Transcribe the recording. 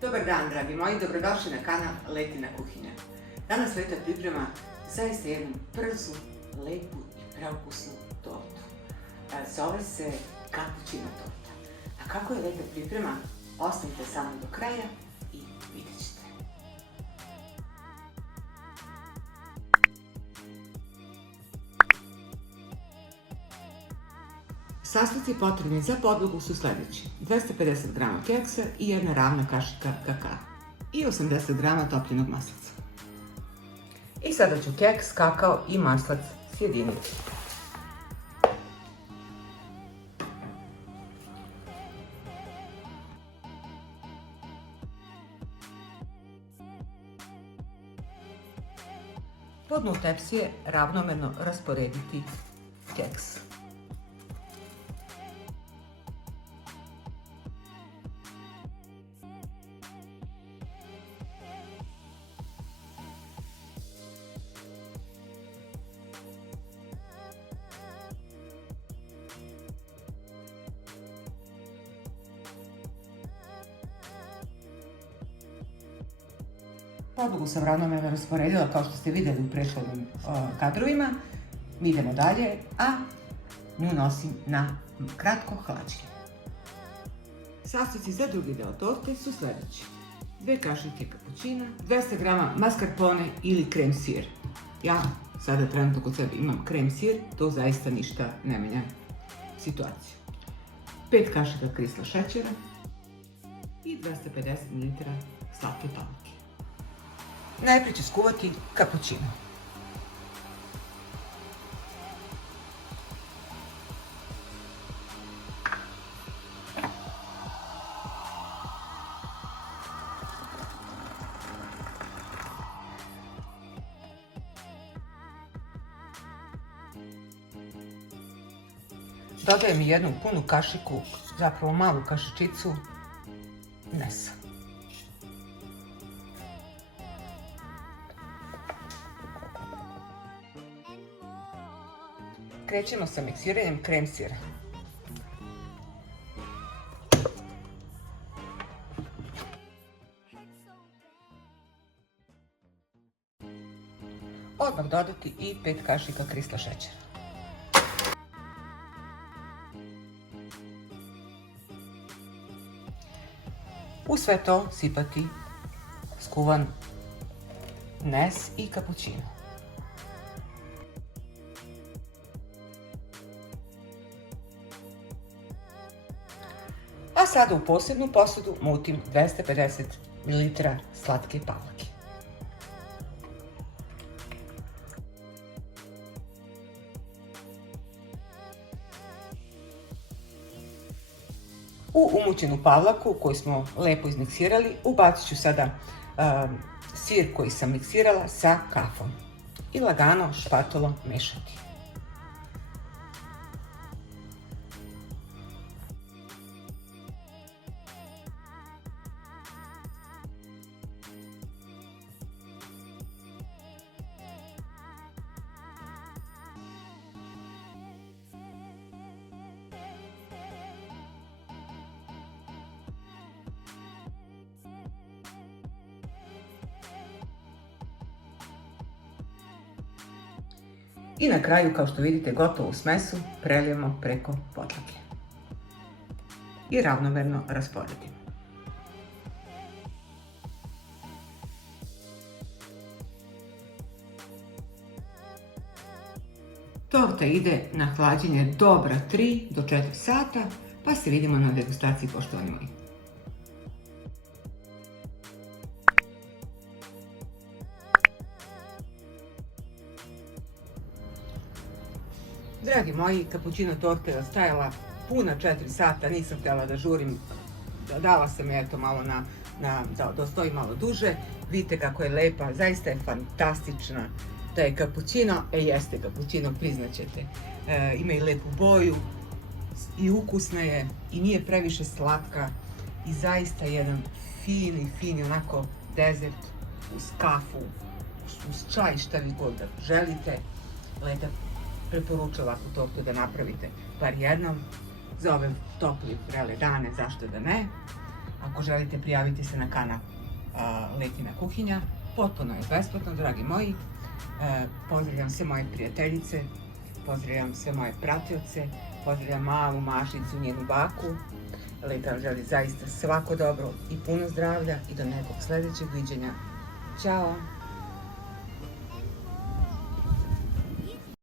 Dobar dan, dragi moji, dobrodošli na kanal Letina kuhinja. Danas Leta priprema zaista jednu brzu, lepu i preukusnu tortu. Zove se kapućino torta. A kako je Leta priprema, ostanite sa mnom do kraja i vidjet ćete. Sastojci potrebni za podlogu su sljedeći: 250 g keksa i jedna ravna kašika kakao i 80 g topljenog maslaca. I sada ću keks, kakao i maslac sjediniti. Po dnu tepsije ravnomerno rasporediti keks. Podlogu sam ravnomerno rasporedila kao što ste vidjeli u prethodnim kadrovima. Mi idemo dalje, a nju nosim na kratko hlađenje. Sastojci za drugi deo torte su sljedeći: 2 kašike kapućina, 200 g mascarpone ili krem sir. Ja sada trenutno kod sebe imam krem sir, to zaista ništa ne menja situaciju. 5 kašika krisla šećera i 250 ml slatke pamuke. Najprije ću skuvati kapućino. Dodajem jednu punu kašiku, zapravo malu kašičicu mesa. Krećemo sa miksiranjem krem sira. Odmah dodati i 5 kašika krisla šećera. U sve to sipati skuvan nes i kapućino. A sada u posebnu posudu mutim 250 ml slatke pamuke. U umućenu pavlaku koju smo lepo izmiksirali ubacit ću sada sir koji sam miksirala sa kafom i lagano špatolom mešati. I na kraju, kao što vidite, gotovu smesu prelijemo preko podlage i ravnomerno rasporedimo. Torta ide na hlađenje dobra 3 do 4 sata, pa se vidimo na degustaciji, poštovani moji. Dragi moji, kapućino torta je stajala puna 4 sata, nisam htjela da žurim, dala sam je eto malo da stoji malo duže. Vidite kako je lepa, zaista je fantastična. Da je kapućino, jeste kapućino, priznaćete. Ima i lepu boju i ukusna je i nije previše slatka i zaista jedan fini onako dezert uz kafu, uz čaj, šta vi god da želite. Leta preporučujem ovakvu tortu da napravite bar jednom za ove topli vrele dane, zašto da ne. Ako želite, prijavite se na kanal Letina kuhinja. Potpuno je besplatno, dragi moji. Pozdravljam sve moje prijateljice, pozdravljam sve moje pratioce, pozdravljam malu Mašicu, njenu baku. Leta vam želi zaista svako dobro i puno zdravlja i do nekog sljedećeg viđenja. Ćao!